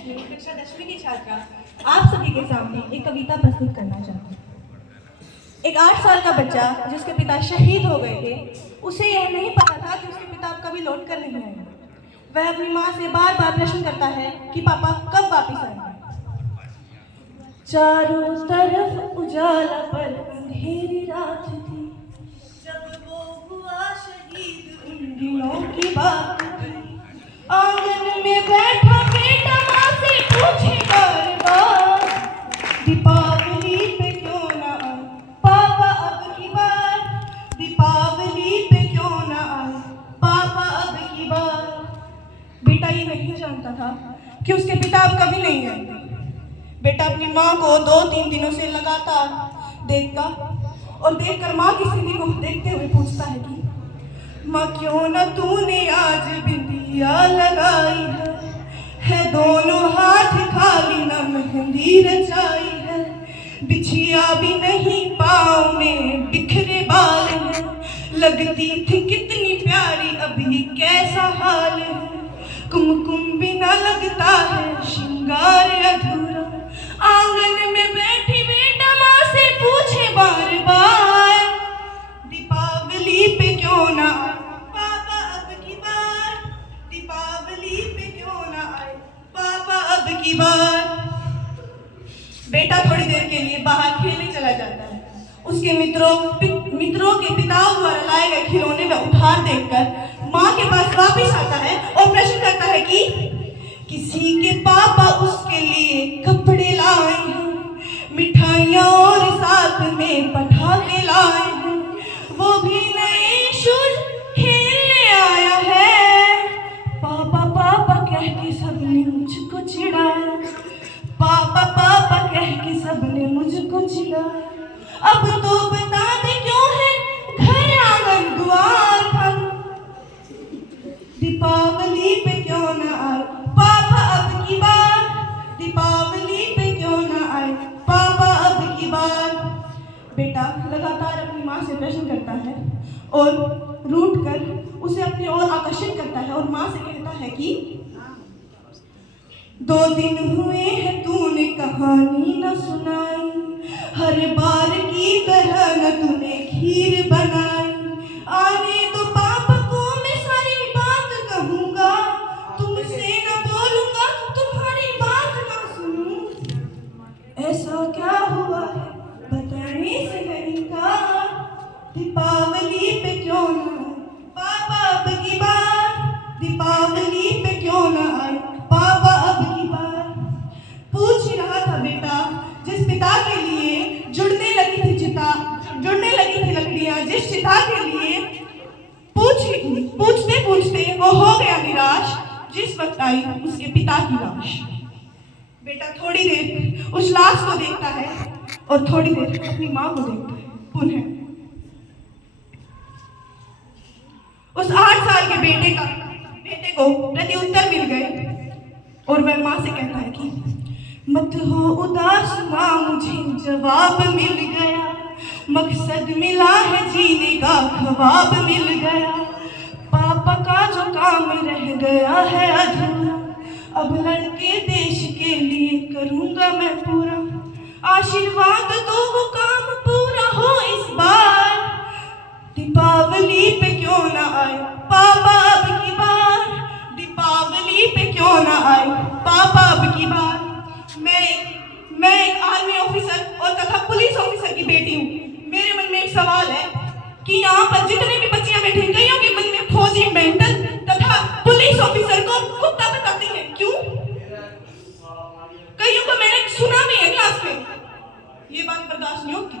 कक्षा 10वीं की छात्रा आप सभी के सामने एक कविता प्रस्तुत करना चाहती हूँ। एक 8 साल का बच्चा जिसके पिता शहीद हो गए थे, उसे यह नहीं पता था कि उसके पिता कभी लौट कर नहीं आएंगे। वह अपनी माँ से बार बार प्रश्न करता है कि पापा कब वापिस आएंगे। चारों तरफ उजाला पर अंधेरी रात थी, जब वो हुआ शहीद उन दिनों की बात थी। आंगन में बैठा बेटा माँ से पूछे बार बार, दीपावली पे क्यों ना आए पापा अब की बार, दीपावली पे क्यों ना आए पापा अब की बार। बेटा ये नहीं जानता था कि उसके पिता अब कभी नहीं आएंगे। बेटा अपनी माँ को 2-3 दिनों से लगातार देखता और देखकर माँ की स्थिति को देखते हुए पूछता है कि माँ क्यों न तूने आज बिंदिया लगाई है दोनों हाथ खाली न मेहंदी रचाई है, बिछिया भी नहीं पाँव में बिखरे बाल है, लगती थी कितनी प्यारी अभी कैसा हाल है, कुमकुम बिना लगता है श्रृंगार अधूरा। आंगन में बैठी बेटा माँ से पूछे बार बार, दीपावली पे क्यों ना आए पापा अब की बार, दीपावली पे क्यों ना आए पापा अब की बार। बेटा थोड़ी देर के लिए बाहर खेलने चला जाता है। उसके मित्रों के पिताओं द्वारा लाए गए खिलौने में उपहार देखकर माँ के पास वापिस आता है और प्रश्न करता है कि किसी के पापा उसके लिए कपड़े लाए हैं, मिठाइयाँ और साथ में पटाखे लाए हैं, वो भी नए शूज खेलने आया है। पापा पापा कह के सबने मुझको चिढ़ाया, पापा पापा कह के सबने मुझको चिढ़ाया। अब तो बता दे क्यों है घर आंगन द्वार खाली, दीपावली पे क्यों ना आए पापा अब की बार, दीपावली पे क्यों ना आए पापा अब की बार। बेटा लगातार अपनी माँ से प्रश्न करता है और रूठ कर उसे अपनी ओर आकर्षित करता है और माँ से कहता है कि 2 दिन हुए हैं तूने कहानी न सुनाई, हर बार की तरह न तूने खीर बनाई, आने तो पापा को मैं सारी बात कहूँगा, तुमसे न बोलूँगा तुम्हारी बात न सुनूँ। ऐसा क्या हुआ है बताने से नहीं का, दीपावली पे क्यों ना पापा अब की बार, दीपावली पे क्यों ना आए पापा अब की बार। पूछ ही रहा था बेटा जिस पिता के लिए जुड़ने लगी थी लकड़ियां, जिस चिता के लिए पूछते पूछते वो हो गया निराश, जिस वक्त आई उसके पिता की लाश। बेटा थोड़ी देर उस लाश को देखता है और थोड़ी देर अपनी माँ को देखता है। पुनः उस 8 साल के बेटे को प्रत्युत्तर मिल गए और वह माँ से कहता है कि मत हो उदास माँ मुझे जवाब मिल गया, मकसद मिला है जीने का ख्वाब मिल गया, पापा का जो काम रह गया है अधूरा, अब लड़के देश के लिए करूँगा मैं पूरा, आशीर्वाद दो वो काम पूरा हो इस बार, दीपावली पे क्यों ना आए पापा अब की बार, दीपावली पे क्यों ना आए पापा अब की बार। मैं एक आर्मी ऑफिसर और तथा पुलिस ऑफिसर की बेटी हूँ। मेरे मन में एक सवाल है कि यहाँ पर जितने भी बच्चियां बैठी हैं, कईयों के मन में फौजी, मेंटल तथा पुलिस ऑफिसर को कुत्ता बताती हैं, क्यों? कईयों को मैंने सुना भी है क्लास में। ये बात बर्दाश्त नहीं होती।